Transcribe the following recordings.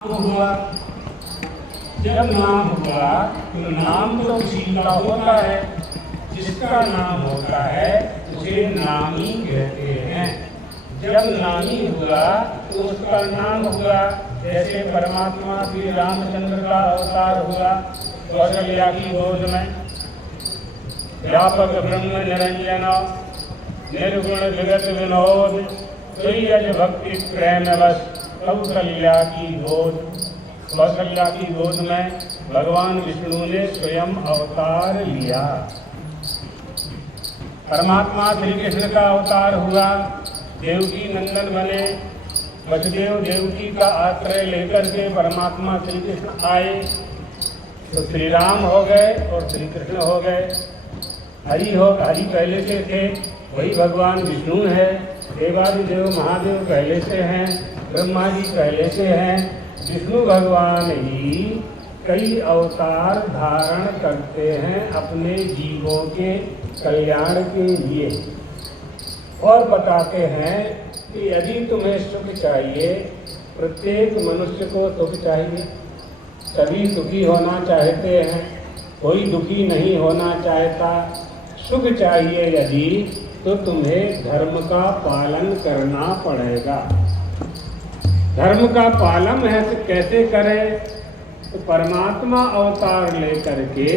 हुआ। जब नाम हुआ तो नाम तो उसी का होता है, जिसका नाम होता है उसे नामी कहते हैं। जब नामी हुआ तो उसका नाम हुआ। जैसे परमात्मा श्री रामचंद्र का अवतार हुआ कौशल्या की गोद में। व्यापक ब्रह्म निरंजन निर्गुण विगत विनोद तुय्यज भक्ति प्रेम बस कौशल्या की गोद। कौशल्या की गोद में भगवान विष्णु ने स्वयं अवतार लिया। परमात्मा श्री कृष्ण का अवतार हुआ, देवकी नंदन बने। वसुदेव देवकी का आश्रय लेकर के परमात्मा श्री कृष्ण आए तो श्री राम हो गए और श्री कृष्ण हो गए। हरि पहले से थे, वही भगवान विष्णु है। देवादिदेव महादेव पहले से हैं, ब्रह्मा जी पहले से हैं। विष्णु भगवान ही कई अवतार धारण करते हैं अपने जीवों के कल्याण के लिए, और बताते हैं कि यदि तुम्हें सुख चाहिए, प्रत्येक मनुष्य को सुख चाहिए, सभी सुखी होना चाहते हैं, कोई दुखी नहीं होना चाहता। सुख चाहिए यदि तो तुम्हें धर्म का पालन करना पड़ेगा। धर्म का पालन है तो कैसे करें? तो परमात्मा अवतार लेकर के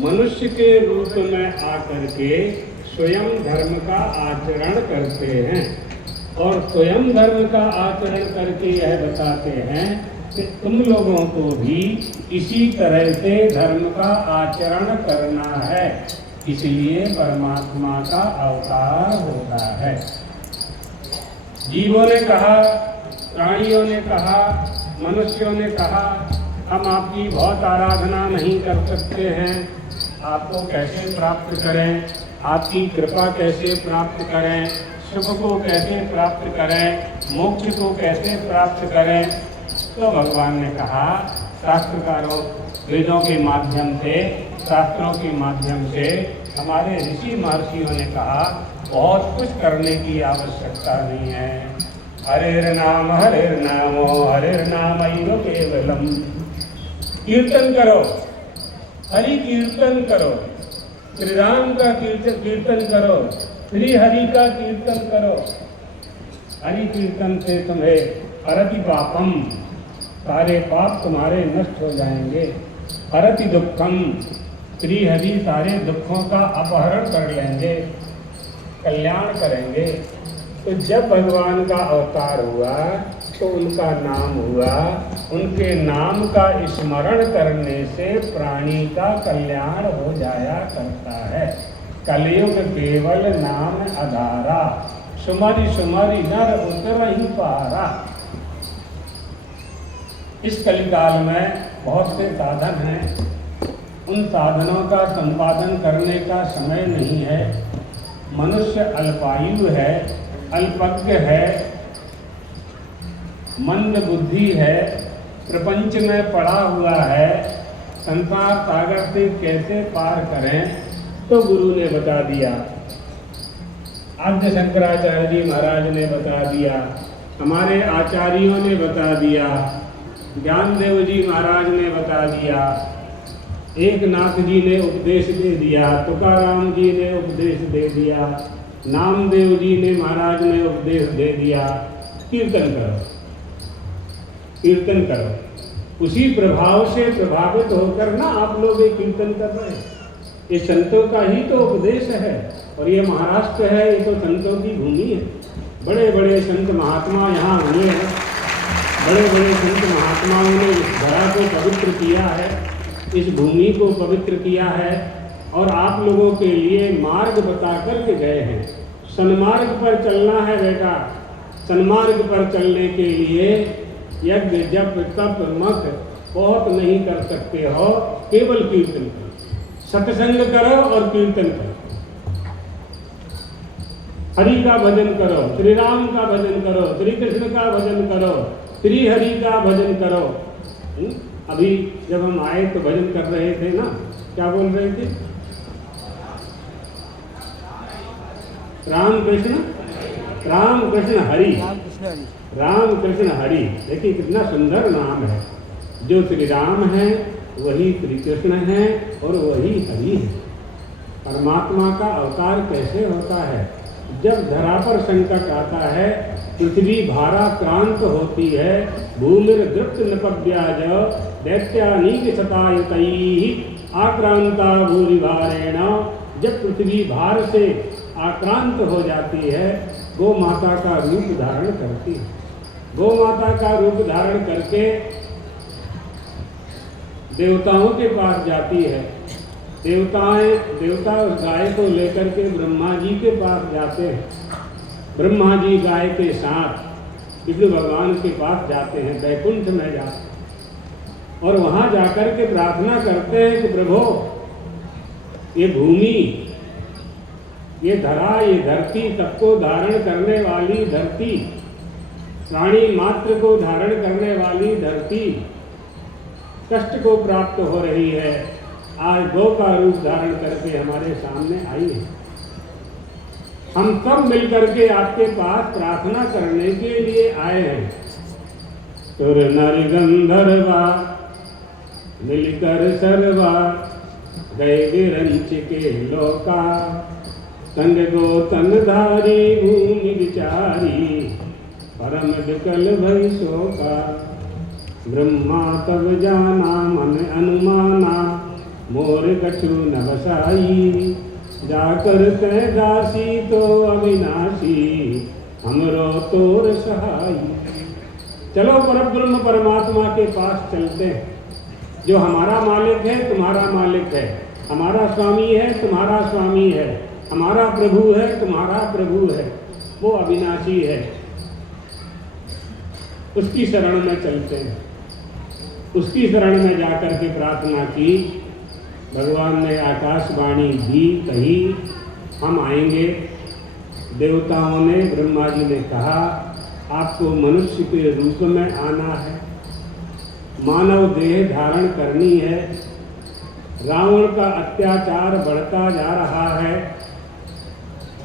मनुष्य के रूप में आकर के स्वयं धर्म का आचरण करते हैं, और स्वयं धर्म का आचरण करके यह बताते हैं कि तुम लोगों को भी इसी तरह से धर्म का आचरण करना है। इसलिए परमात्मा का अवतार होता है। जीवों ने कहा, प्राणियों ने कहा, मनुष्यों ने कहा, हम आपकी बहुत आराधना नहीं कर सकते हैं, आपको कैसे प्राप्त करें, आपकी कृपा कैसे प्राप्त करें, सुख को कैसे प्राप्त करें, मोक्ष को कैसे प्राप्त करें। तो भगवान ने कहा, शास्त्रकारों वेदों के माध्यम से, शास्त्रों के माध्यम से हमारे ऋषि महर्षियों ने कहा बहुत कुछ करने की आवश्यकता नहीं है। हरेर नामो हरेर नामैव केवलम। कीर्तन करो, हरि कीर्तन करो, श्री राम का कीर्तन करो, श्री हरि का कीर्तन करो। हरि कीर्तन से तुम्हें हरति पापम, सारे पाप तुम्हारे नष्ट हो जाएंगे। हरति दुखम, श्री हरि सारे दुखों का अपहरण कर लेंगे, कल्याण करेंगे। तो जब भगवान का अवतार हुआ तो उनका नाम हुआ, उनके नाम का स्मरण करने से प्राणी का कल्याण हो जाया करता है। कलयुग केवल नाम आधारा, सुमरि सुमरि नर उतर ही पारा। इस कलिकाल में बहुत से साधन हैं, उन साधनों का संपादन करने का समय नहीं है। मनुष्य अल्पायु है, अल्पज्ञ है, मंद बुद्धि है, प्रपंच में पड़ा हुआ है। संसार सागर से कैसे पार करें तो गुरु ने बता दिया, आद्य शंकराचार्य जी महाराज ने बता दिया, हमारे आचार्यों ने बता दिया, ज्ञानदेव जी महाराज ने बता दिया, एकनाथ जी ने उपदेश दे दिया, तुकाराम जी ने उपदेश दे दिया, नामदेव जी ने महाराज ने उपदेश दे दिया। कीर्तन करो, कीर्तन करो। उसी प्रभाव से प्रभावित होकर ना आप लोग ये कीर्तन कर रहे हैं। ये संतों का ही तो उपदेश है, और ये महाराष्ट्र है, ये तो संतों की भूमि है। बड़े बड़े संत महात्मा यहाँ हुए हैं, बड़े बड़े संत महात्माओं ने इस धरा को पवित्र किया है, इस भूमि को पवित्र किया है, और आप लोगों के लिए मार्ग बता करके गए हैं। सन्मार्ग पर चलना है बेटा। सन्मार्ग पर चलने के लिए यज्ञ जप तप मत बहुत नहीं कर सकते हो, केवल कीर्तन करो, सत्संग करो और कीर्तन करो। हरि का भजन करो, श्री राम का भजन करो, श्री कृष्ण का भजन करो, श्री हरि का भजन करो। अभी जब हम आए तो भजन कर रहे थे ना, क्या बोल रहे थे? राम कृष्ण हरि, कृष्ण हरि। राम कृष्ण हरि, देखिए कितना सुंदर नाम है। जो श्री राम है वही श्री कृष्ण है और वही हरि है। परमात्मा का अवतार कैसे होता है? जब धरा पर संकट आता है, पृथ्वी भाराक्रांत होती है, भूमिर्दृप्त नपव्याज दैत्यानीक शतायुतैः आक्रांता भूरिभारेण, जब पृथ्वी भार से आक्रांत हो जाती है, गौ माता का रूप धारण करती है। गौ माता का रूप धारण करके देवताओं के पास जाती है। देवता उस गाय को लेकर के ब्रह्मा जी के पास जाते हैं। ब्रह्मा जी गाय के साथ विष्णु भगवान के पास जाते हैं, वैकुंठ में जाते हैं और वहां जाकर के प्रार्थना करते हैं कि प्रभु, ये भूमि, ये धरा, ये धरती, सबको धारण करने वाली धरती, प्राणी मात्र को धारण करने वाली धरती कष्ट को प्राप्त हो रही है। आज गौ का रूप धारण करके हमारे सामने आई है। हम सब मिलकर के आपके पास प्रार्थना करने के लिए आए हैं। सुर नर गंधर्वा मिलकर सर्वा गए विरंच के लोका, संग गो तनधारी भूमि विचारी परम विकल भई शोका। ब्रह्मा तब जाना मन अनुमाना मोर कछु न बसाई, जाकर तै दासी तो अविनाशी हमरो तोर सहाई। चलो परब्रह्म परमात्मा के पास चलते हैं। जो हमारा मालिक है तुम्हारा मालिक है, हमारा स्वामी है तुम्हारा स्वामी है, हमारा प्रभु है तुम्हारा प्रभु है, वो अविनाशी है। उसकी शरण में चलते हैं। उसकी शरण में जाकर के प्रार्थना की। भगवान ने आकाशवाणी दी, कही हम आएंगे। देवताओं ने, ब्रह्मा जी ने कहा आपको मनुष्य के रूप में आना है, मानव देह धारण करनी है। रावण का अत्याचार बढ़ता जा रहा है,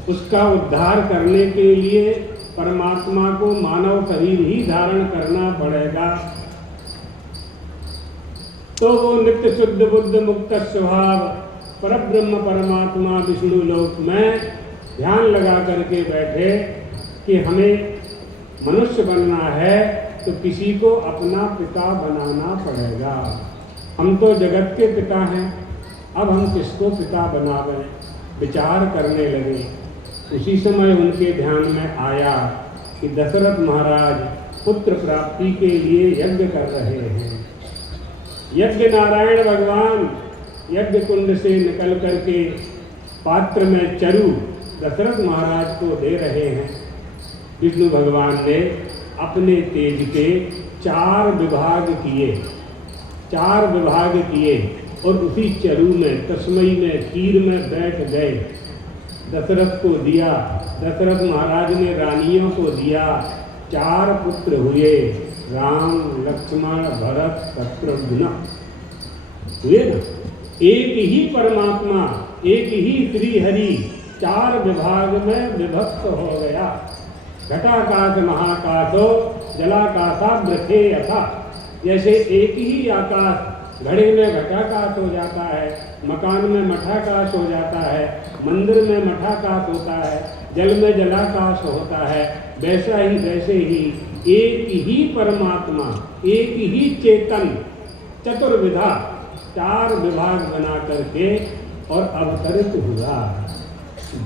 उसका उद्धार करने के लिए परमात्मा को मानव शरीर ही धारण करना पड़ेगा। तो वो नित्य शुद्ध बुद्ध मुक्त स्वभाव परब्रह्म परमात्मा विष्णु लोक में ध्यान लगा करके बैठे कि हमें मनुष्य बनना है तो किसी को अपना पिता बनाना पड़ेगा। हम तो जगत के पिता हैं, अब हम किसको पिता बनावें? विचार करने लगे। उसी समय उनके ध्यान में आया कि दशरथ महाराज पुत्र प्राप्ति के लिए यज्ञ कर रहे हैं। यज्ञ नारायण भगवान यज्ञ कुंड से निकल करके पात्र में चरु दशरथ महाराज को दे रहे हैं। विष्णु भगवान ने अपने तेज के 4 विभाग किए और उसी चरु में, तस्मई में, खीर में बैठ गए। दशरथ को दिया, दशरथ महाराज ने रानियों को दिया। 4 पुत्र हुए, राम लक्ष्मण भरत शत्रुघ्न हुए ना। एक ही परमात्मा, एक ही श्री हरि 4 विभाग में विभक्त हो गया। घटाकाश महाकाशो जलाकाशाग्रथे यथा, जैसे एक ही आकाश घड़े में घटाकाश हो जाता है, मकान में मठाकाश हो जाता है, मंदिर में मठाकाश होता है, जल में जलाकाश होता है, वैसे ही एक ही परमात्मा, एक ही चेतन चतुर्विधा 4 विभाग बना करके और अवतरित हुआ।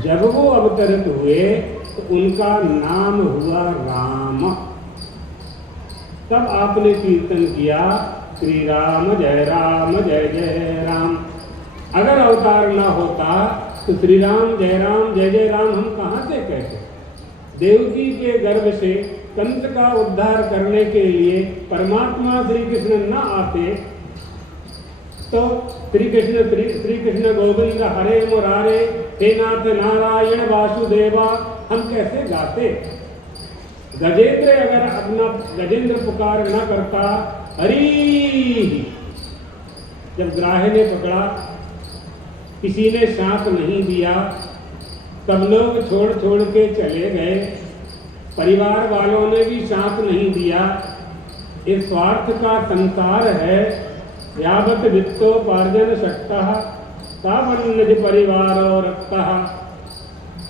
जब वो अवतरित हुए तो उनका नाम हुआ राम। तब आपने कीर्तन किया श्री राम जय जय राम। अगर अवतार न होता तो श्री राम जय जय राम हम कहाँ से कहते? देवकी के गर्भ से कंस का उद्धार करने के लिए परमात्मा श्री कृष्ण न आते तो श्री कृष्ण गोविंद हरे मुरारे हे नाथ नारायण वासुदेवा हम कैसे गाते? गजेंद्र अगर अपना गजेंद्र पुकार न करता, हरी, जब ग्राह ने पकड़ा, किसी ने साथ नहीं दिया, सब लोग छोड़ के चले गए। परिवार वालों ने भी साथ नहीं दिया। इस स्वार्थ का संसार है। यावत वित्तोपार्जन शक्तः तावत् निज परिवारो रक्तः।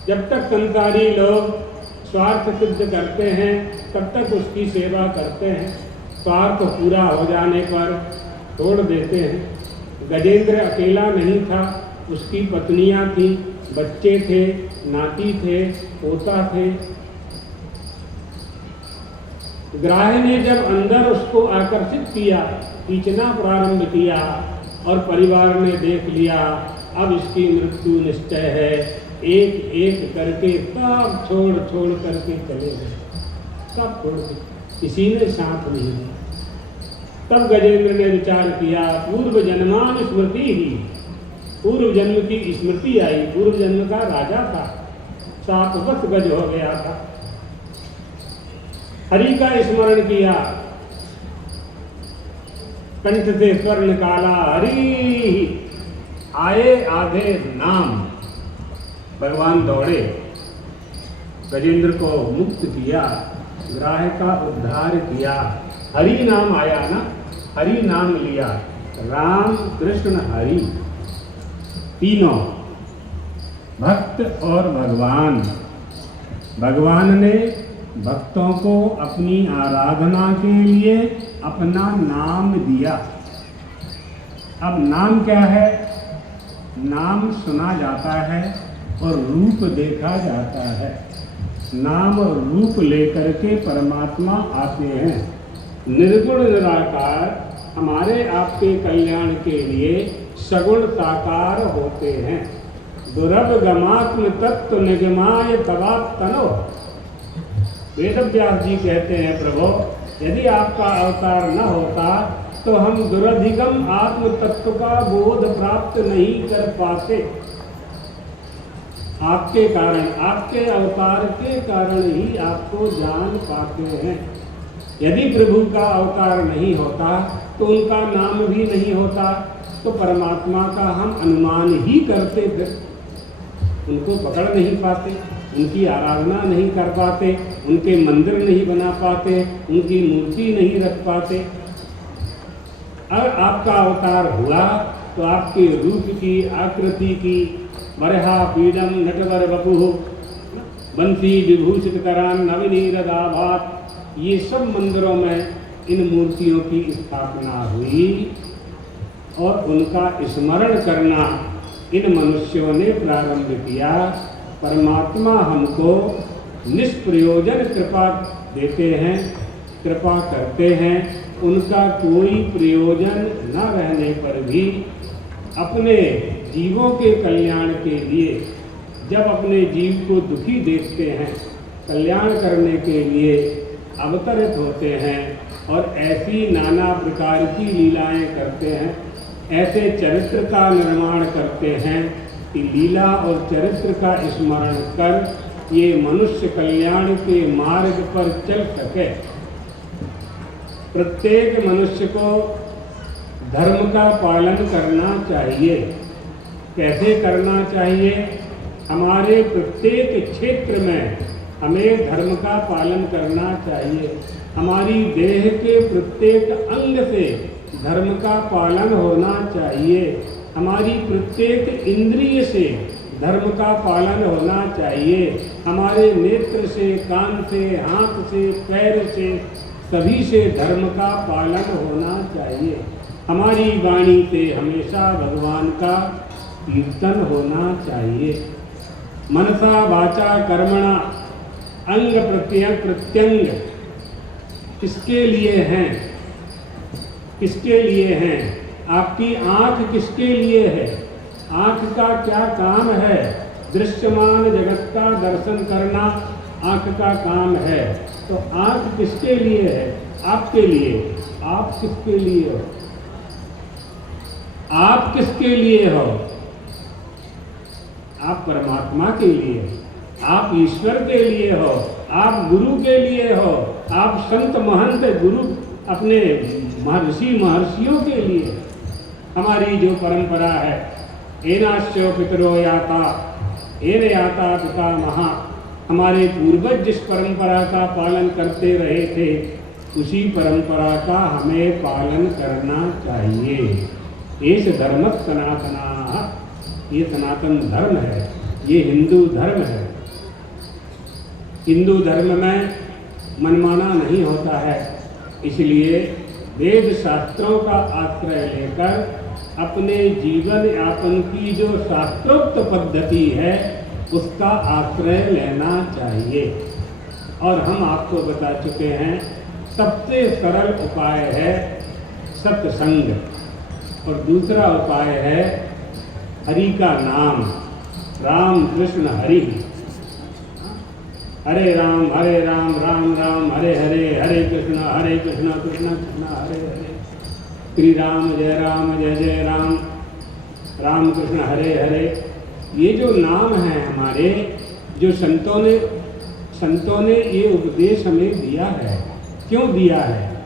जब तक संसारी लोग स्वार्थ सिद्ध करते हैं तब तक उसकी सेवा करते हैं। स्वार्थ पूरा हो जाने पर छोड़ देते हैं। गजेंद्र अकेला नहीं था, उसकी पत्नियां थीं, बच्चे थे, नाती थे, पोता थे। ग्राह ने जब अंदर उसको आकर्षित किया, खींचना प्रारंभ किया और परिवार ने देख लिया अब इसकी मृत्यु निश्चय है, एक एक करके सब छोड़ छोड़ करके चले गए। सब छोड़ के किसी ने साथ नहीं दिया। तब गजेंद्र ने विचार किया, पूर्व जन्मान स्मृति ही, पूर्व जन्म की स्मृति आई। पूर्व जन्म का राजा था, 7 वर्ष गज हो गया था। हरि का स्मरण किया, कंठ से स्वर निकाला, हरि। आए आधे नाम, भगवान दौड़े, गजेंद्र को मुक्त किया, ग्राह का उद्धार किया। हरि नाम आया ना, हरि नाम लिया, राम कृष्ण हरि तीनों, भक्त और भगवान। भगवान ने भक्तों को अपनी आराधना के लिए अपना नाम दिया। अब नाम क्या है? नाम सुना जाता है और रूप देखा जाता है। नाम और रूप लेकर के परमात्मा आते हैं। निर्गुण निराकार हमारे आपके कल्याण के लिए सगुण साकार होते हैं। दुरवगमात्म तत्व निगमाय तवाप्तनो। वेदव्यास जी कहते हैं, प्रभु यदि आपका अवतार न होता तो हम दुरधिगम आत्म तत्व का बोध प्राप्त नहीं कर पाते। आपके कारण, आपके अवतार के कारण ही आपको जान पाते हैं। यदि प्रभु का अवतार नहीं होता तो उनका नाम भी नहीं होता, तो परमात्मा का हम अनुमान ही करते फिर उनको पकड़ नहीं पाते, उनकी आराधना नहीं कर पाते, उनके मंदिर नहीं बना पाते, उनकी मूर्ति नहीं रख पाते। अगर आपका अवतार हुआ तो आपके रूप की, आकृति की, वरहा पीडम नटवर वपुः बंसी विभूषित करान नवनीरदाभात, ये सब मंदिरों में इन मूर्तियों की स्थापना हुई और उनका स्मरण करना इन मनुष्यों ने प्रारंभ किया। परमात्मा हमको निष्प्रयोजन कृपा देते हैं, कृपा करते हैं। उनका कोई प्रयोजन न रहने पर भी अपने जीवों के कल्याण के लिए जब अपने जीव को दुखी देखते हैं, कल्याण करने के लिए अवतरित होते हैं और ऐसी नाना प्रकार की लीलाएं करते हैं, ऐसे चरित्र का निर्माण करते हैं कि लीला और चरित्र का स्मरण कर ये मनुष्य कल्याण के मार्ग पर चल सके। प्रत्येक मनुष्य को धर्म का पालन करना चाहिए। कैसे करना चाहिए? हमारे प्रत्येक क्षेत्र में हमें धर्म का पालन करना चाहिए। हमारी देह के प्रत्येक अंग से धर्म का पालन होना चाहिए। हमारी प्रत्येक इंद्रिय से धर्म का पालन होना चाहिए। हमारे नेत्र से, कान से, हाथ से, पैर से, सभी से धर्म का पालन होना चाहिए। हमारी वाणी से हमेशा भगवान का कीर्तन होना चाहिए। मनसा वाचा कर्मणा अंग प्रत्यंग किसके लिए हैं? किसके लिए हैं? आपकी आँख किसके लिए है? आँख का क्या काम है? दृश्यमान जगत का दर्शन करना आँख का काम है। तो आँख किसके लिए है? आपके लिए। आप किसके लिए हो? आप किसके लिए हो? आप परमात्मा के लिए, आप ईश्वर के लिए हो, आप गुरु के लिए हो, आप संत महंत गुरु अपने महर्षियों के लिए। हमारी जो परंपरा है, एनाश्यो पितरो याता, एन याता पिता महा, हमारे पूर्वज जिस परंपरा का पालन करते रहे थे उसी परंपरा का हमें पालन करना चाहिए। एष धर्म सनातना, ये सनातन धर्म है, ये हिंदू धर्म है। हिंदू धर्म में मनमाना नहीं होता है, इसलिए वेद शास्त्रों का आश्रय लेकर अपने जीवन यापन की जो शास्त्रोक्त पद्धति है उसका आश्रय लेना चाहिए। और हम आपको बता चुके हैं सबसे सरल उपाय है सत्संग, और दूसरा उपाय है हरि का नाम, राम कृष्ण हरि। हरे राम राम राम हरे हरे, हरे कृष्ण कृष्ण कृष्ण हरे हरे। श्री राम जय जय राम, राम कृष्ण हरे हरे। ये जो नाम है हमारे, जो संतों ने ये उपदेश हमें दिया है। क्यों दिया है?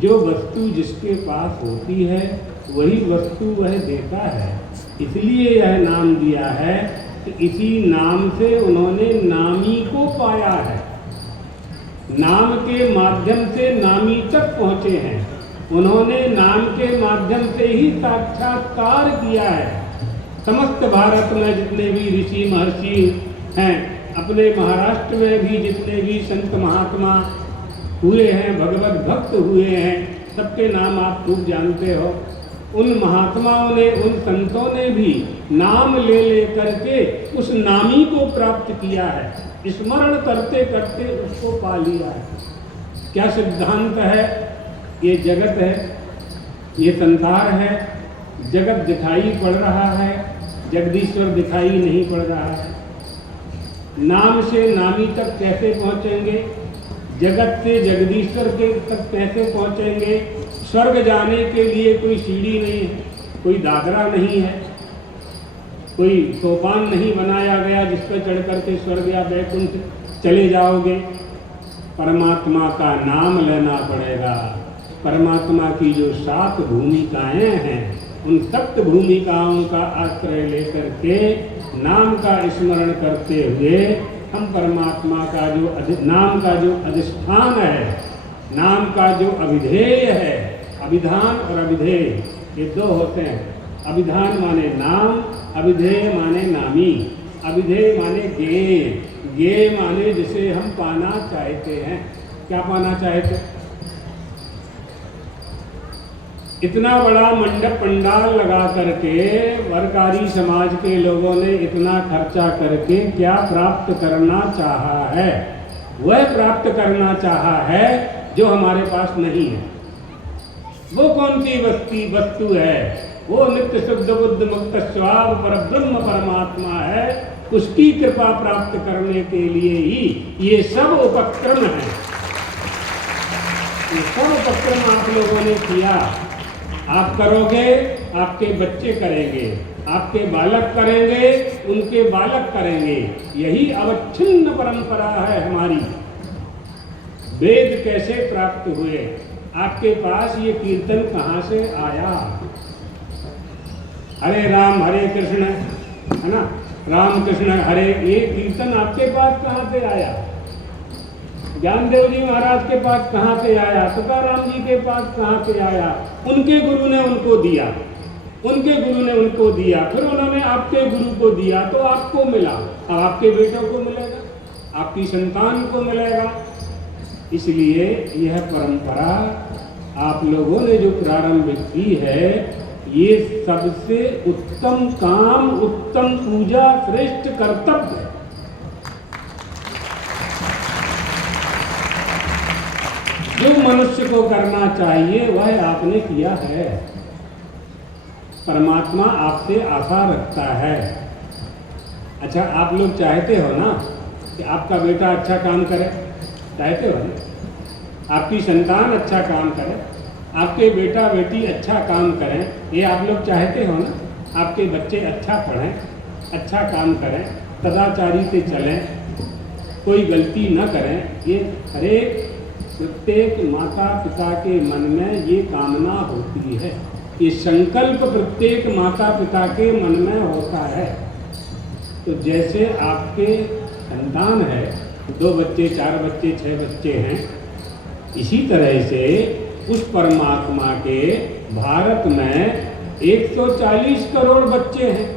जो वस्तु जिसके पास होती है वही वस्तु वह देता है, इसलिए यह नाम दिया है कि इसी नाम से उन्होंने नामी को पाया है। नाम के माध्यम से नामी तक पहुँचे हैं, उन्होंने नाम के माध्यम से ही साक्षात्कार किया है। समस्त भारत में जितने भी ऋषि महर्षि हैं, अपने महाराष्ट्र में भी जितने भी संत महात्मा हुए हैं, भगवत भक्त हुए हैं, सबके नाम आप खूब जानते हो। उन महात्माओं ने, उन संतों ने भी नाम ले ले करके उस नामी को प्राप्त किया है। स्मरण करते करते उसको पा लिया है। क्या सिद्धांत है? ये जगत है, ये संसार है, जगत दिखाई पड़ रहा है, जगदीश्वर दिखाई नहीं पड़ रहा है। नाम से नामी तक कैसे पहुँचेंगे? जगत से जगदीश्वर के तक कैसे पहुँचेंगे? स्वर्ग जाने के लिए कोई सीढ़ी नहीं है, कोई दादरा नहीं है, कोई सोपान नहीं बनाया गया जिस पर चढ़ करके स्वर्ग या वैकुंठ चले जाओगे। परमात्मा का नाम लेना पड़ेगा। परमात्मा की जो 7 भूमिकाएं हैं, उन 7 भूमिकाओं का आश्रय लेकर के नाम का स्मरण करते हुए हम परमात्मा का जो नाम का जो अधिष्ठान है, नाम का जो अभिधेय है, अभिधान और अभिधेय ये 2 होते हैं। अभिधान माने नाम, अभिधेय माने नामी। अभिधेय माने ज्ञेय, ज्ञेय माने जिसे हम पाना चाहते हैं। क्या पाना चाहते? इतना बड़ा मंडप पंडाल लगा करके वरकारी समाज के लोगों ने इतना खर्चा करके क्या प्राप्त करना चाहा है? वह प्राप्त करना चाहा है जो हमारे पास नहीं है। वो कौन सी वस्तु है? वो नित्य शुद्ध बुद्ध मुक्त स्वाभ पर ब्रह्म परमात्मा है। उसकी कृपा प्राप्त करने के लिए ही ये सब उपक्रम है। ये सब उपक्रम आप लोगों ने किया। आप करोगे, आपके बच्चे करेंगे, आपके बालक करेंगे, उनके बालक करेंगे। यही अवच्छिन्न परंपरा है हमारी। वेद कैसे प्राप्त हुए? आपके पास ये कीर्तन कहाँ से आया? हरे राम हरे कृष्ण, है ना, राम कृष्ण हरे, ये कीर्तन आपके पास कहाँ से आया? ज्ञानदेव जी महाराज के पास कहाँ से आया? तुकाराम जी के पास कहाँ से आया? उनके गुरु ने उनको दिया, उनके गुरु ने उनको दिया, फिर उन्होंने आपके गुरु को दिया तो आपको मिला। अब आपके बेटों को मिलेगा, आपकी संतान को मिलेगा। इसलिए यह परंपरा आप लोगों ने जो प्रारंभ की है, ये सबसे उत्तम काम, उत्तम पूजा, श्रेष्ठ कर्तव्य है। जो मनुष्य को करना चाहिए वह आपने किया है। परमात्मा आपसे आशा रखता है। अच्छा, आप लोग चाहते हो ना कि आपका बेटा अच्छा काम करे? चाहते हो ना? आपकी संतान अच्छा काम करे, आपके बेटा बेटी अच्छा काम करें, ये आप लोग चाहते हो ना? आपके बच्चे अच्छा पढ़ें, अच्छा काम करें, सदाचारी से चलें, कोई गलती न करें। ये हरेक प्रत्येक माता पिता के मन में ये कामना होती है, ये संकल्प प्रत्येक माता पिता के मन में होता है। तो जैसे आपके संतान है, 2 बच्चे, 4 बच्चे, 6 बच्चे हैं, इसी तरह से उस परमात्मा के भारत में 140 करोड़ बच्चे हैं।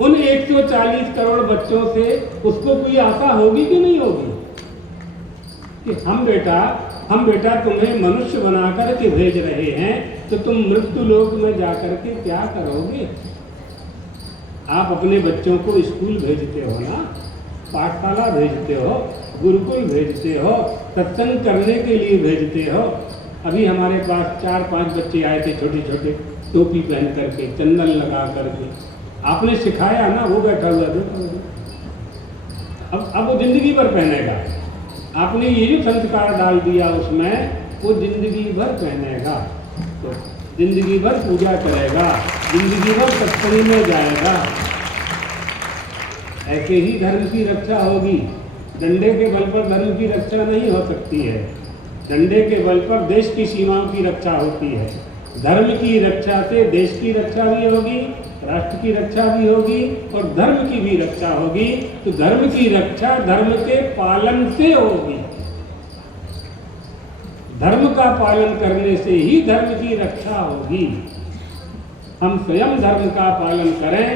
उन 140 करोड़ बच्चों से उसको कोई आशा होगी कि नहीं होगी कि हम बेटा तुम्हें मनुष्य बनाकर के भेज रहे हैं, तो तुम मृत्यु लोक में जाकर के क्या करोगे? आप अपने बच्चों को स्कूल भेजते हो ना, पाठशाला भेजते हो, गुरुकुल भेजते हो, सत्संग करने के लिए भेजते हो। अभी हमारे पास 4-5 बच्चे आए थे, छोटे छोटे, टोपी पहन करके, चंदन लगा करके। आपने सिखाया ना, वो बैठा हुआ देखो, अब वो जिंदगी भर पहनेगा। आपने ये जो संस्कार डाल दिया उसमें, वो जिंदगी भर पहनेगा, तो जिंदगी भर पूजा करेगा, जिंदगी भर सत्संग में जाएगा। ऐसे ही धर्म की रक्षा होगी। डंडे के बल पर धर्म की रक्षा नहीं हो सकती है। डंडे के बल पर देश की सीमाओं की रक्षा होती है। धर्म की रक्षा से देश की रक्षा भी होगी, राष्ट्र की रक्षा भी होगी और धर्म की भी रक्षा होगी। तो धर्म की रक्षा धर्म के पालन से होगी। धर्म का पालन करने से ही धर्म की रक्षा होगी। हम स्वयं धर्म का पालन करें,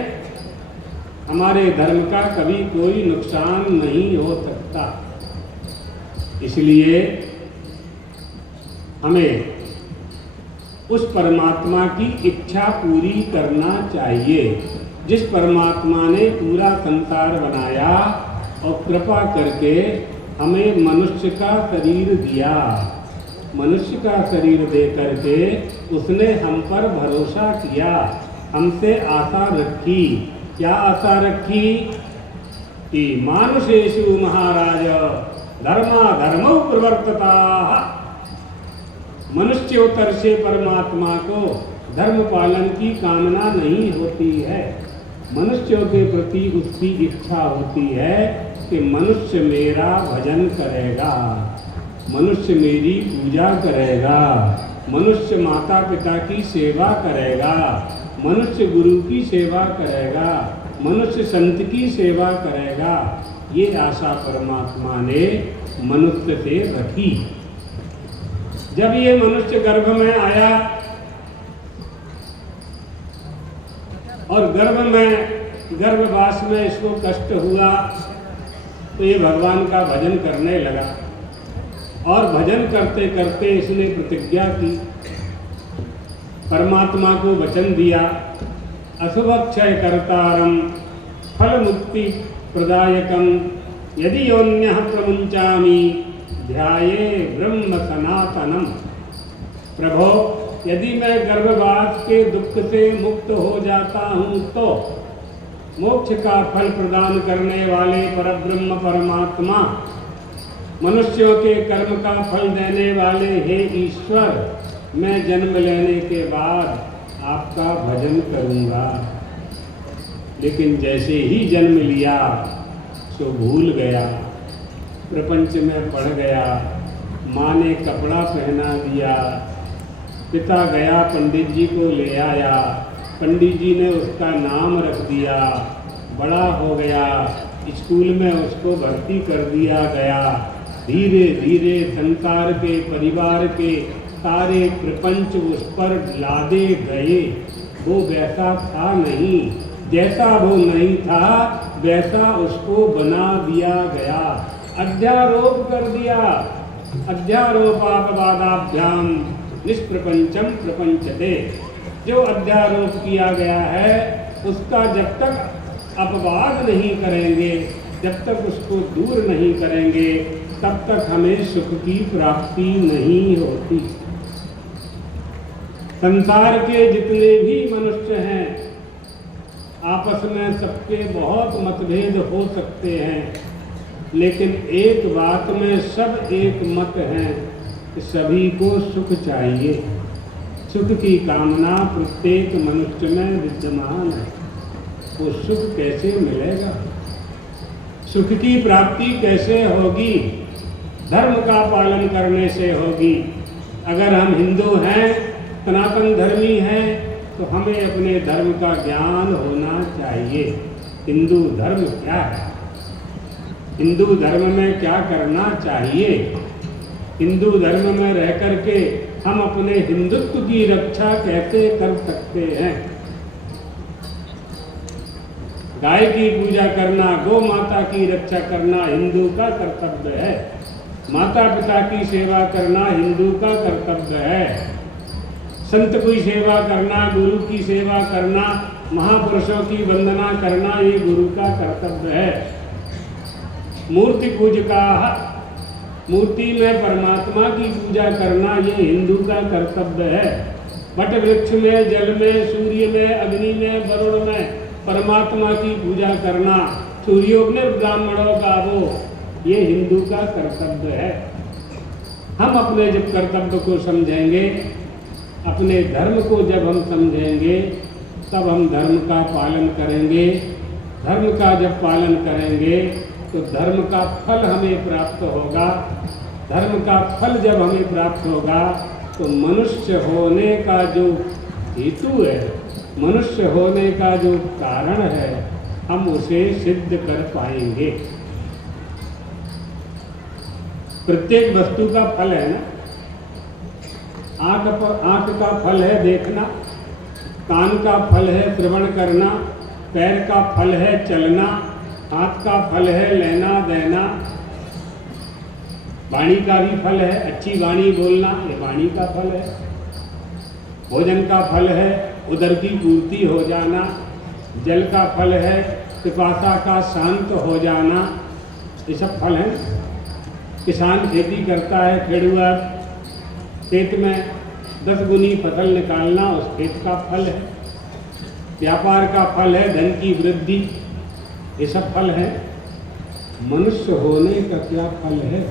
हमारे धर्म का कभी कोई नुकसान नहीं हो सकता। इसलिए हमें उस परमात्मा की इच्छा पूरी करना चाहिए, जिस परमात्मा ने पूरा संसार बनाया और कृपा करके हमें मनुष्य का शरीर दिया। मनुष्य का शरीर दे करके उसने हम पर भरोसा किया, हमसे आशा रखी। क्या आशा रखी? कि मानुषेषु महाराज धर्मा धर्मौ प्रवर्तता। मनुष्योत्तर से परमात्मा को धर्म पालन की कामना नहीं होती है। मनुष्यों के प्रति उसकी इच्छा होती है कि मनुष्य मेरा भजन करेगा, मनुष्य मेरी पूजा करेगा, मनुष्य माता पिता की सेवा करेगा, मनुष्य गुरु की सेवा करेगा, मनुष्य संत की सेवा करेगा। ये आशा परमात्मा ने मनुष्य से रखी। जब ये मनुष्य गर्भ में आया और गर्भवास में इसको कष्ट हुआ, तो ये भगवान का भजन करने लगा और भजन करते करते इसने प्रतिज्ञा की, परमात्मा को वचन दिया, अशुभक्षय कर्तारम फल मुक्ति प्रदायकम यदि योन्यः प्रमुंचामि ध्याये ब्रह्म सनातनम। प्रभो, यदि मैं गर्भवास के दुख से मुक्त हो जाता हूँ तो मोक्ष का फल प्रदान करने वाले परब्रह्म परमात्मा, मनुष्यों के कर्म का फल देने वाले हे ईश्वर, मैं जन्म लेने के बाद आपका भजन करूँगा। लेकिन जैसे ही जन्म लिया तो भूल गया, प्रपंच में पड़ गया। माँ ने कपड़ा पहना दिया, पिता गया पंडित जी को ले आया, पंडित जी ने उसका नाम रख दिया, बड़ा हो गया, स्कूल में उसको भर्ती कर दिया गया। धीरे धीरे संसार के परिवार के सारे प्रपंच उस पर लादे गए। वो वैसा था नहीं, जैसा वो नहीं था वैसा उसको बना दिया गया, अध्यारोप कर दिया। अध्यारोपापवादाभ्याम निष्प्रपंचम प्रपंचते। जो अध्यारोप किया गया है उसका जब तक अपवाद नहीं करेंगे, जब तक उसको दूर नहीं करेंगे, तब तक हमें सुख की प्राप्ति नहीं होती। संसार के जितने भी मनुष्य हैं आपस में सबके बहुत मतभेद हो सकते हैं, लेकिन एक बात में सब एक मत हैं कि सभी को सुख चाहिए। सुख की कामना प्रत्येक मनुष्य में विद्यमान है। वो सुख कैसे मिलेगा? सुख की प्राप्ति कैसे होगी? धर्म का पालन करने से होगी। अगर हम हिंदू हैं, सनातन धर्मी हैं, तो हमें अपने धर्म का ज्ञान होना चाहिए। हिंदू धर्म क्या है, हिंदू धर्म में क्या करना चाहिए, हिंदू धर्म में रह करके हम अपने हिंदुत्व की रक्षा कैसे कर सकते हैं। गाय की पूजा करना, गौ माता की रक्षा करना हिंदू का कर्तव्य है। माता पिता की सेवा करना हिंदू का कर्तव्य है। संत की सेवा करना, गुरु की सेवा करना, महापुरुषों की वंदना करना ये गुरु का कर्तव्य है। मूर्ति पूजका, मूर्ति में परमात्मा की पूजा करना ये हिंदू का कर्तव्य है। वट वृक्ष में, जल में, सूर्य में, अग्नि में, वरुण में परमात्मा की पूजा करना, सूर्योग्नि ब्राह्मणों का वो, ये हिंदू का कर्तव्य है। हम अपने जब कर्तव्य को समझेंगे, अपने धर्म को जब हम समझेंगे, तब हम धर्म का पालन करेंगे। धर्म का जब पालन करेंगे तो धर्म का फल हमें प्राप्त होगा। धर्म का फल जब हमें प्राप्त होगा तो मनुष्य होने का जो हेतु है, मनुष्य होने का जो कारण है, हम उसे सिद्ध कर पाएंगे। प्रत्येक वस्तु का फल है ना। आँख का फल है देखना, कान का फल है श्रवण करना, पैर का फल है चलना, हाथ का फल है लेना देना, वाणी का भी फल है अच्छी वाणी बोलना, ये वाणी का फल है। भोजन का फल है उदर की पूर्ति हो जाना, जल का फल है पिपासा का शांत हो जाना, ये सब फल हैं। किसान खेती करता है, खेड़ुआ खेत में 10 गुनी फसल निकालना, उस खेत का फल है। व्यापार का फल है धन की वृद्धि, ये सब फल है। मनुष्य होने का क्या फल है,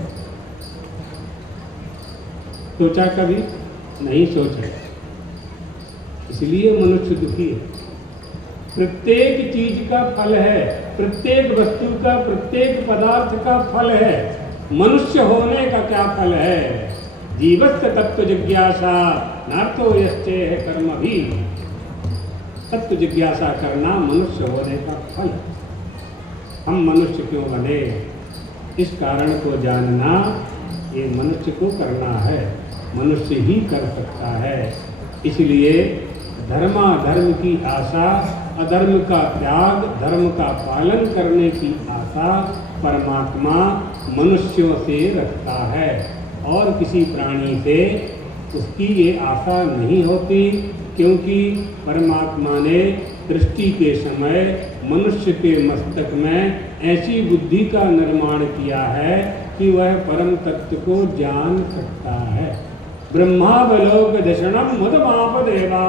सोचा कभी नहीं सोचा, इसलिए मनुष्य दुखी है। प्रत्येक चीज का फल है, प्रत्येक वस्तु का, प्रत्येक पदार्थ का फल है। मनुष्य होने का क्या फल है? जीवस्य तत्व जिज्ञासा नार्थो यश्चे है कर्म भी। तत्व जिज्ञासा करना मनुष्य होने का फल है। हम मनुष्य क्यों बने, इस कारण को जानना ये मनुष्य को करना है, मनुष्य ही कर सकता है। इसलिए धर्माधर्म की आशा, अधर्म का त्याग, धर्म का पालन करने की आशा परमात्मा मनुष्यों से रखता है और किसी प्राणी से उसकी ये आशा नहीं होती, क्योंकि परमात्मा ने सृष्टि के समय मनुष्य के मस्तक में ऐसी बुद्धि का निर्माण किया है कि वह परम तत्व को जान सकता है। ब्रह्मावलोक दर्शनम मुदमाप देवा,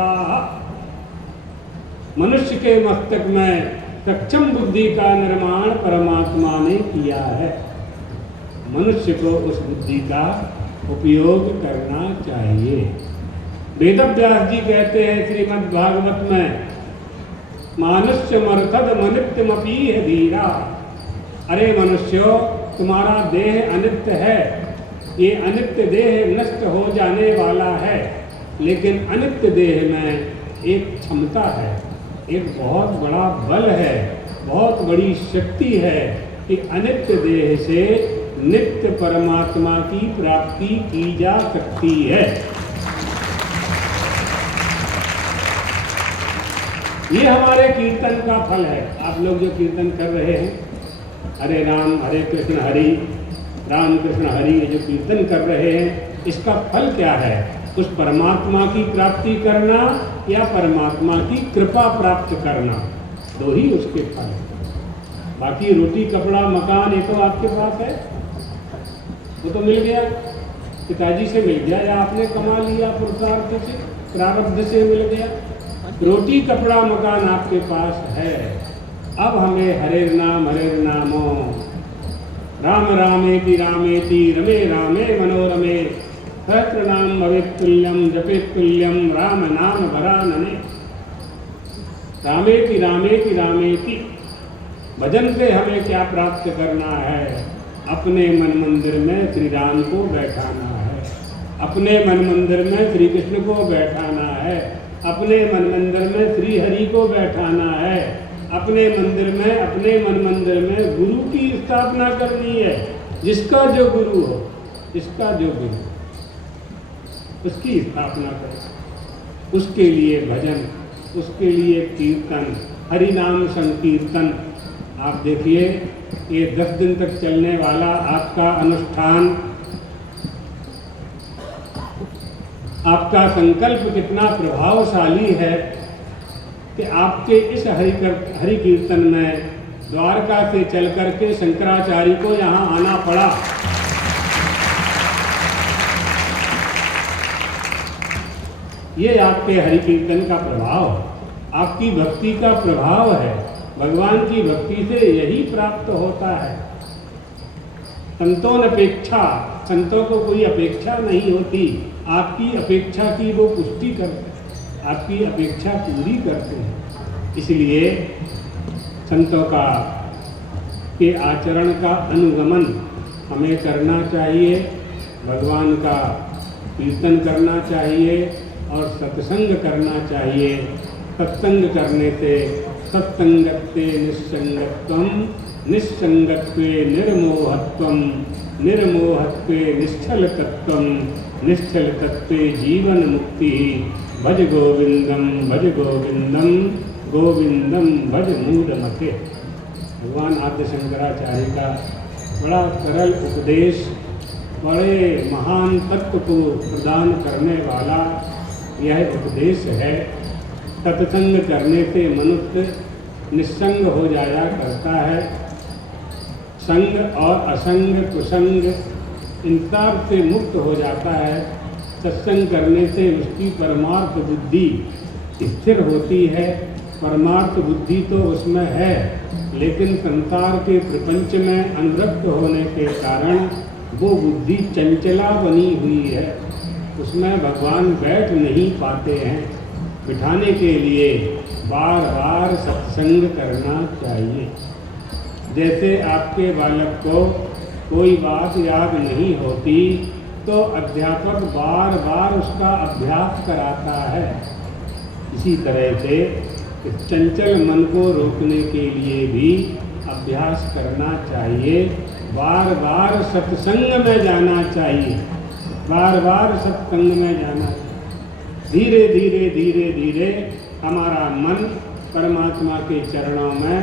मनुष्य के मस्तक में सक्षम बुद्धि का निर्माण परमात्मा ने किया है। मनुष्य को उस बुद्धि का उपयोग करना चाहिए। वेदव्यास जी कहते हैं श्रीमद् भागवत में, मानुष्य मर्थद मनित्यमपि है धीरा। अरे मनुष्यो, तुम्हारा देह अनित्य है, ये अनित्य देह नष्ट हो जाने वाला है, लेकिन अनित्य देह में एक क्षमता है, एक बहुत बड़ा बल है, बहुत बड़ी शक्ति है कि अनित्य देह से नित्य परमात्मा की प्राप्ति की जा सकती है। ये हमारे कीर्तन का फल है। आप लोग जो कीर्तन कर रहे हैं, हरे राम हरे कृष्ण हरि राम कृष्ण हरि, ये जो कीर्तन कर रहे हैं, इसका फल क्या है? उस परमात्मा की प्राप्ति करना या परमात्मा की कृपा प्राप्त करना, दो ही उसके फल है। बाकी रोटी कपड़ा मकान ये तो आपके पास है, वो तो मिल गया, पिताजी से मिल गया या आपने कमा लिया पुरुषार्थ से, प्रारब्ध से मिल गया। रोटी कपड़ा मकान आपके पास है। अब हमें हरे नामो राम रामेति रामेति रमे रामे मनोरमे सहस्र नाम भवेत् तुल्यम जपेत् तुल्यम राम नाम वरानने। रामेति रामेति रामेति भजन से हमें क्या प्राप्त करना है? अपने मन मंदिर में श्री राम को बैठाना है, अपने मन मंदिर में श्री कृष्ण को बैठाना है, अपने मन मंदिर में श्री हरि को बैठाना है। अपने मंदिर में, अपने मन मंदिर में गुरु की स्थापना करनी है। जिसका जो गुरु हो, जिसका जो गुरु, उसकी स्थापना करें। उसके लिए भजन, उसके लिए कीर्तन, हरि नाम संकीर्तन। आप देखिए ये 10 दिन तक चलने वाला आपका अनुष्ठान, आपका संकल्प कितना प्रभावशाली है कि आपके इस हरि कीर्तन में द्वारका से चल करके शंकराचार्य को यहाँ आना पड़ा। ये आपके हरि कीर्तन का प्रभाव, आपकी भक्ति का प्रभाव है। भगवान की भक्ति से यही प्राप्त होता है। संतों अपेक्षा, संतों को कोई अपेक्षा नहीं होती। आपकी अपेक्षा की वो पुष्टि करते हैं, आपकी अपेक्षा पूरी करते हैं। इसलिए संतों का के आचरण का अनुगमन हमें करना चाहिए, भगवान का कीर्तन करना चाहिए और सत्संग करना चाहिए। सत्संग करने से सत्संगत्वे निस्संगत्वम, निस्संगत्वे निर्मोहत्वम, निर्मोहत्वे निश्चलतत्वम, निश्चलतत्वे जीवन मुक्ति। भज गोविंदम, भज गोविंदम, गोविंदम भज मूढ़मते। भगवान आद्य शंकराचार्य का बड़ा सरल उपदेश, बड़े महान तत्व को प्रदान करने वाला यह उपदेश है। सत्संग करने से मनुष्य निस्संग हो जाया करता है। संग और असंग, कुसंग इन सब से मुक्त हो जाता है। सत्संग करने से उसकी परमार्थ बुद्धि स्थिर होती है। परमार्थ बुद्धि तो उसमें है, लेकिन संसार के प्रपंच में अनुरक्त होने के कारण वो बुद्धि चंचला बनी हुई है, उसमें भगवान बैठ नहीं पाते हैं। बिठाने के लिए बार बार सत्संग करना चाहिए। जैसे आपके बालक को कोई बात याद नहीं होती तो अध्यापक बार बार उसका अभ्यास कराता है। इसी तरह से इस चंचल मन को रोकने के लिए भी अभ्यास करना चाहिए। बार बार सत्संग में जाना चाहिए, बार बार सत्संग में जाना चाहिए। धीरे धीरे धीरे धीरे हमारा मन परमात्मा के चरणों में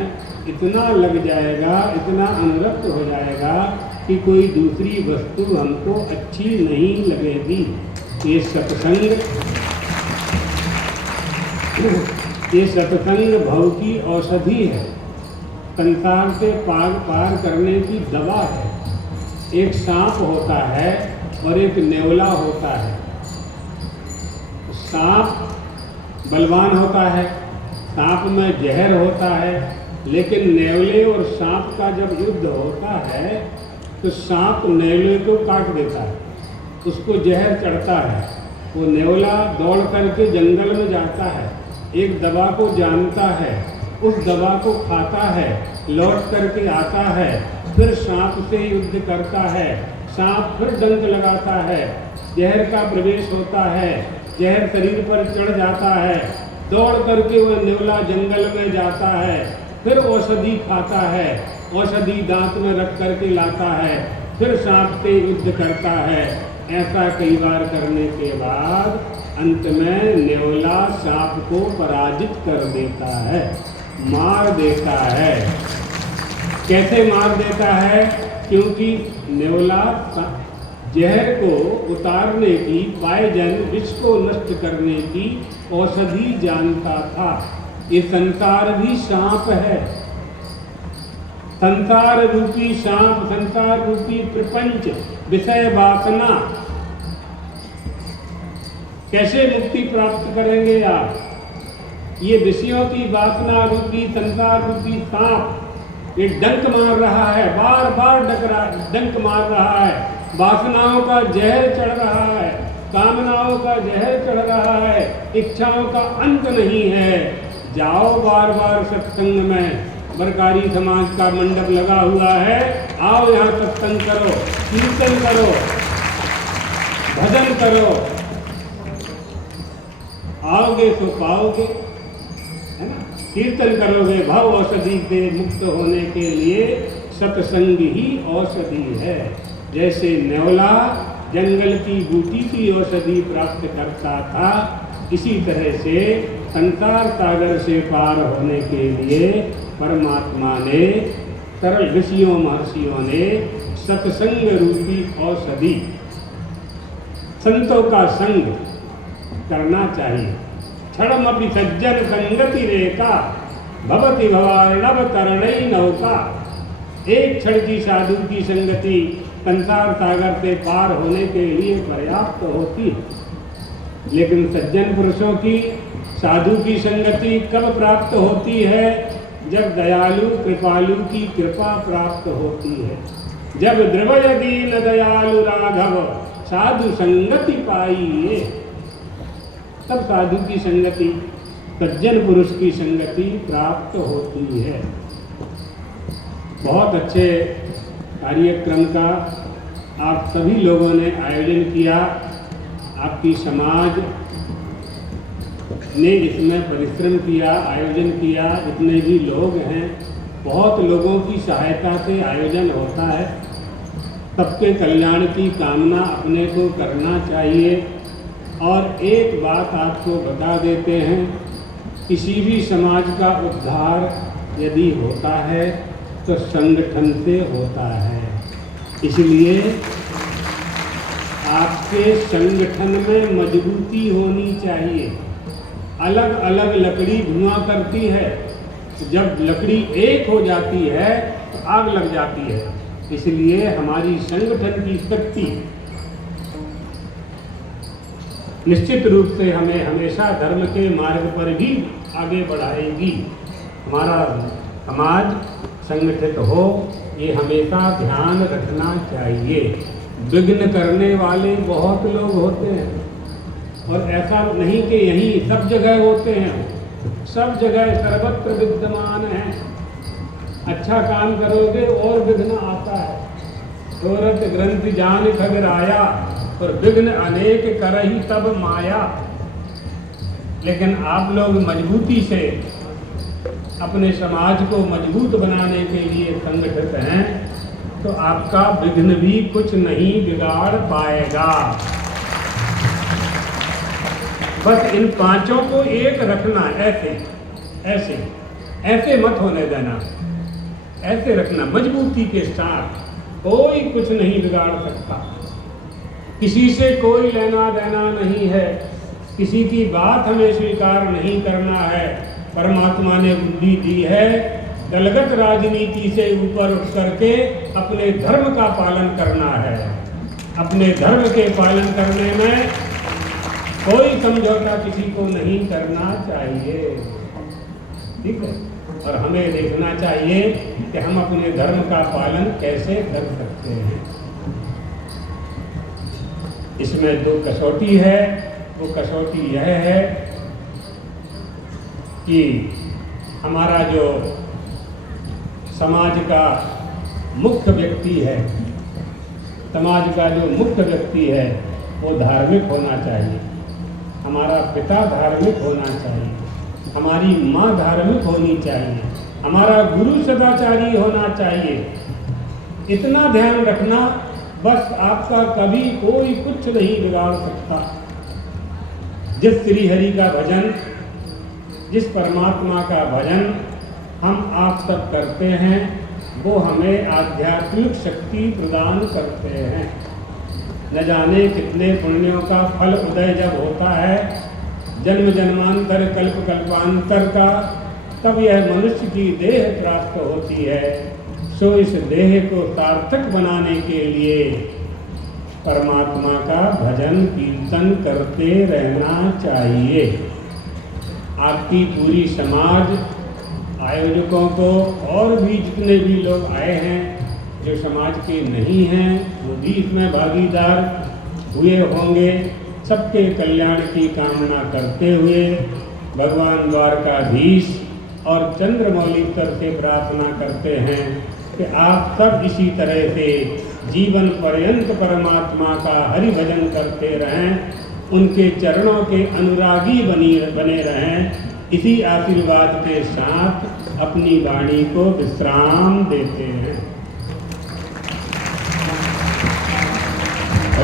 इतना लग जाएगा, इतना अनुरक्त हो जाएगा कि कोई दूसरी वस्तु हमको अच्छी नहीं लगेगी। ये सत्संग भव की औषधि है, संसार से पार करने की दवा है। एक सांप होता है और एक नेवला होता है। सांप बलवान होता है, सांप में जहर होता है, लेकिन नेवले और सांप का जब युद्ध होता है तो सांप नेवले को काट देता है, उसको जहर चढ़ता है। वो नेवला दौड़ करके जंगल में जाता है, एक दवा को जानता है, उस दवा को खाता है, लौट करके आता है, फिर सांप से युद्ध करता है। सांप फिर डंक लगाता है, जहर का प्रवेश होता है, जहर शरीर पर चढ़ जाता है, दौड़ करके वह नेवला जंगल में जाता है, फिर औषधि खाता है, औषधि दांत में रख करके लाता है, फिर सांप से युद्ध करता है। ऐसा कई बार करने के बाद अंत में नेवला सांप को पराजित कर देता है, मार देता है। कैसे मार देता है? क्योंकि नेवला जहर को उतारने की, पायजन विष को नष्ट करने की औषधि जानता था। ये संसार भी सांप है, संसार रूपी सांप, संसार रूपी प्रपंच, विषय वासना। कैसे मुक्ति प्राप्त करेंगे आप? ये विषयों की वासना रूपी संसार रूपी सांप ये डंक मार रहा है, बार बार डंक मार रहा है, वासनाओं का जहर चढ़ रहा है, कामनाओं का जहर चढ़ रहा है, इच्छाओं का अंत नहीं है। जाओ बार बार सत्संग में, बरकारी समाज का मंडप लगा हुआ है, आओ यहाँ सत्संग करो, कीर्तन करो, भजन करो, आओगे तो पाओगे, है ना। कीर्तन करोगे भव औषधि से मुक्त होने के लिए सत्संग ही औषधि है। जैसे न्योला जंगल की बूटी की औषधि प्राप्त करता था, इसी तरह से संसार सागर से पार होने के लिए परमात्मा ने, सरल ऋषियों महर्षियों ने सत्संग रूपी औषधि, संतों का संग करना चाहिए। क्षणमपि सज्जन संगति रेखा भवति भवार्णव तरणै नौका। एक क्षण की साधु की संगति संसार सागर से पार होने के लिए पर्याप्त होती है, लेकिन सज्जन पुरुषों की, साधु की संगति कब प्राप्त होती है? जब दयालु कृपालु की कृपा प्राप्त होती है, जब द्रवय दीन दयालु राघव साधु संगति पाइए, तब साधु की संगति, सज्जन पुरुष की संगति प्राप्त होती है। बहुत अच्छे कार्यक्रम का आप सभी लोगों ने आयोजन किया। आपकी समाज ने इसमें परिश्रम किया, आयोजन किया। जितने भी लोग हैं, बहुत लोगों की सहायता से आयोजन होता है। सबके कल्याण की कामना अपने को करना चाहिए। और एक बात आपको बता देते हैं, किसी भी समाज का उद्धार यदि होता है तो संगठन से होता है। इसलिए आपके संगठन में मजबूती होनी चाहिए। अलग अलग लकड़ी धुआं करती है, जब लकड़ी एक हो जाती है तो आग लग जाती है। इसलिए हमारी संगठन की शक्ति निश्चित रूप से हमें हमेशा धर्म के मार्ग पर भी आगे बढ़ाएगी। हमारा समाज संगठित हो, ये हमेशा ध्यान रखना चाहिए। विघ्न करने वाले बहुत लोग होते हैं, और ऐसा नहीं कि यहीं सब जगह होते हैं, सब जगह सर्वत्र विद्यमान हैं। अच्छा काम करोगे और विघ्न आता है। सूरत ग्रंथ जान खगर आया, और विघ्न अनेक करही तब माया। लेकिन आप लोग मजबूती से अपने समाज को मजबूत बनाने के लिए संगठित हैं, तो आपका विघ्न भी कुछ नहीं बिगाड़ पाएगा। बस इन पांचों को एक रखना, ऐसे ऐसे ऐसे मत होने देना, ऐसे रखना मजबूती के साथ। कोई कुछ नहीं बिगाड़ सकता, किसी से कोई लेना देना नहीं है, किसी की बात हमें स्वीकार नहीं करना है। परमात्मा ने बुद्धि दी है, दलगत राजनीति से ऊपर उठ करके अपने धर्म का पालन करना है। अपने धर्म के पालन करने में कोई समझौता किसी को नहीं करना चाहिए, ठीक है। और हमें देखना चाहिए कि हम अपने धर्म का पालन कैसे कर सकते हैं। इसमें दो कसौटी है। वो कसौटी यह है कि हमारा जो समाज का मुख्य व्यक्ति है, समाज का जो मुख्य व्यक्ति है वो धार्मिक होना चाहिए। हमारा पिता धार्मिक होना चाहिए, हमारी माँ धार्मिक होनी चाहिए, हमारा गुरु सदाचारी होना चाहिए। इतना ध्यान रखना, बस आपका कभी कोई कुछ नहीं बिगाड़ सकता। जिस श्री हरि का भजन, जिस परमात्मा का भजन हम आप सब करते हैं, वो हमें आध्यात्मिक शक्ति प्रदान करते हैं। न जाने कितने पुण्यों का फल उदय जब होता है, जन्म जन्मांतर कल्प कल्पांतर का, तब यह मनुष्य की देह प्राप्त होती है। सो इस देह को सार्थक बनाने के लिए परमात्मा का भजन कीर्तन करते रहना चाहिए। आपकी पूरी समाज, आयोजकों को, और भी जितने भी लोग आए हैं जो समाज के नहीं हैं, वो भी इसमें भागीदार हुए होंगे। सबके कल्याण की कामना करते हुए भगवान द्वारकाधीश और चंद्रमौलीश्वर से प्रार्थना करते हैं कि आप सब इसी तरह से जीवन पर्यंत परमात्मा का हरि भजन करते रहें, उनके चरणों के अनुरागी बने रहें, इसी आशीर्वाद के साथ अपनी वाणी को विश्राम देते हैं।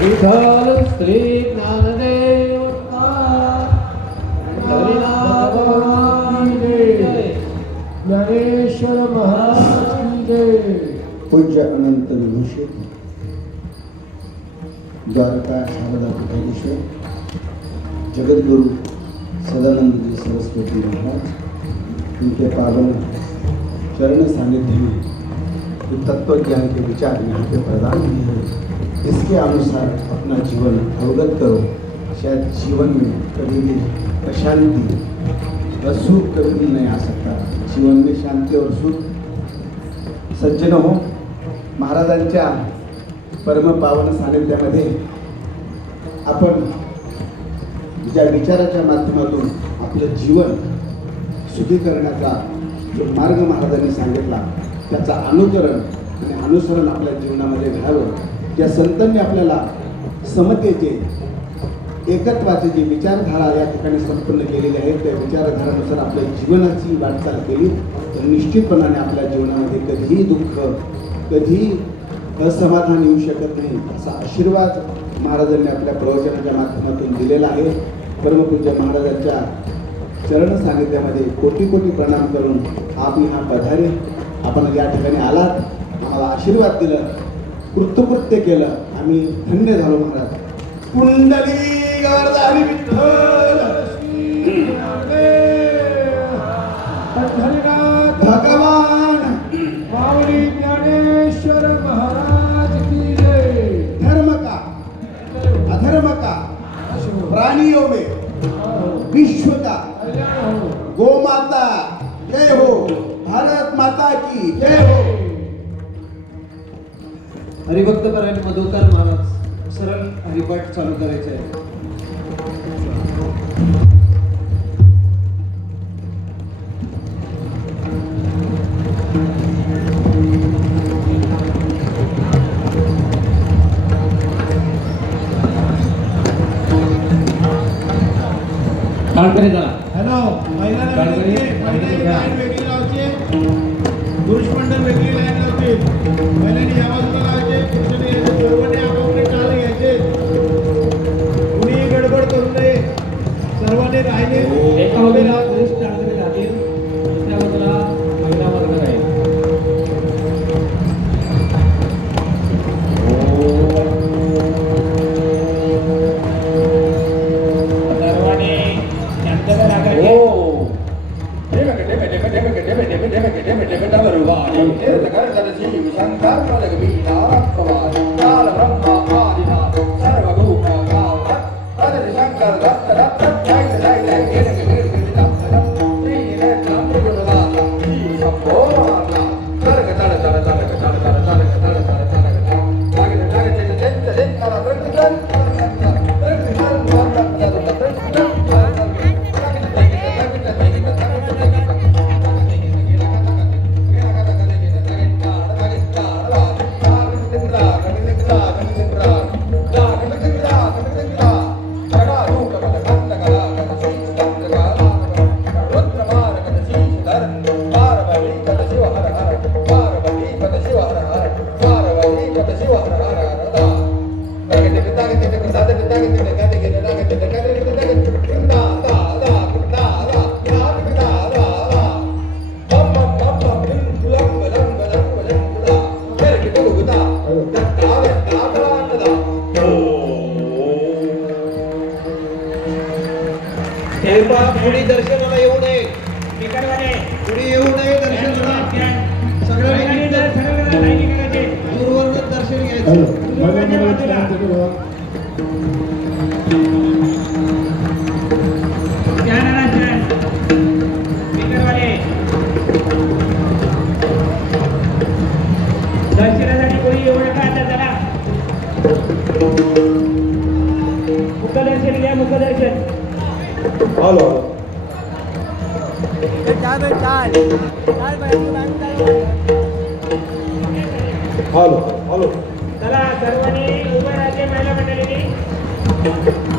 विठ्ठल श्री ज्ञानदेव ज्ञानेश्वर महाराज की जय। पूज्य अनंत विभूषित द्वारका शारदा पीठाधीश्वर जगद्गुरु सदानंद जी सरस्वती महाराज उनके पावन चरण सानिध्य में तत्व ज्ञान के विचार यहाँ पे प्रदान किए हैं। इसके अनुसार अपना जीवन अवगत करो। शायद जीवन में कभी भी अशांति व सुख कभी भी नहीं आ सकता। जीवन में शांती और सुख सज्जन हो महाराजांच्या परम पावन सानिध्यामध्ये आपण ज्या विचाराच्या माध्यमातून आपलं जीवन सुखी करण्याचा जो मार्ग महाराजांनी सांगितला त्याचा अनुकरण आणि अनुसरण आपल्या जीवनामध्ये घडावं। ज्या संतांनी आपल्याला समतेचे एकत्वाचे जी विचारधारा या ठिकाणी संपन्न केलेली आहे त्या विचारधारानुसार आपल्या जीवनाची वाटचाल केली तर निश्चितपणाने आपल्या जीवनामध्ये कधीही दुःख कधीही असमाधान येऊ शकत नाही असा आशीर्वाद महाराजांनी आपल्या प्रवचनाच्या माध्यमातून दिलेला आहे। परमपूज्य महाराजांच्या चरण सानिध्यामध्ये कोटी कोटी प्रणाम करून आपण हा पधारे आपण या ठिकाणी आलात आम्हाला आशीर्वाद दिलं कृतकृत्य केलं आम्ही धन्य झालो महाराज। कुंडली गरधारी विठ्ठल भगवान माऊली ज्ञानेश्वर महाराज की जय। धर्म का अधर्म का प्राणियों में विश्व का गो माता जय हो भारत माता की जय हो। हरिभक्त परायण मधुकर महाराज सरळ हरिपाठ चालू करायचे आहे। हॅलो महिला वेगळी लावचे पुरुष मंडळ वेगळी लाईन लावते महिलांनी या बाजूला लावायचे पुरुषांनी सर्वांनी आपापले टाळे घ्यायचे कुणी गडबड करू नये सर्वांनी राहिले एका बाजूला पुरुष टाळले राहतील दुसऱ्या बाजूला महिला वर्ग राहील। पुढे दर्शनाला येऊ नये पुढे येऊ नये दर्शनाला सगळ्यांनी दूरवरून दर्शन घ्यायचं। दर्शनासाठी कोणी येऊ नका आता जरा मुखदर्शन घ्या मुखदर्शन। हॅलो हॅलो हॅलो चला सर्वांनी उभं राहायचे महिला मंडळींनी।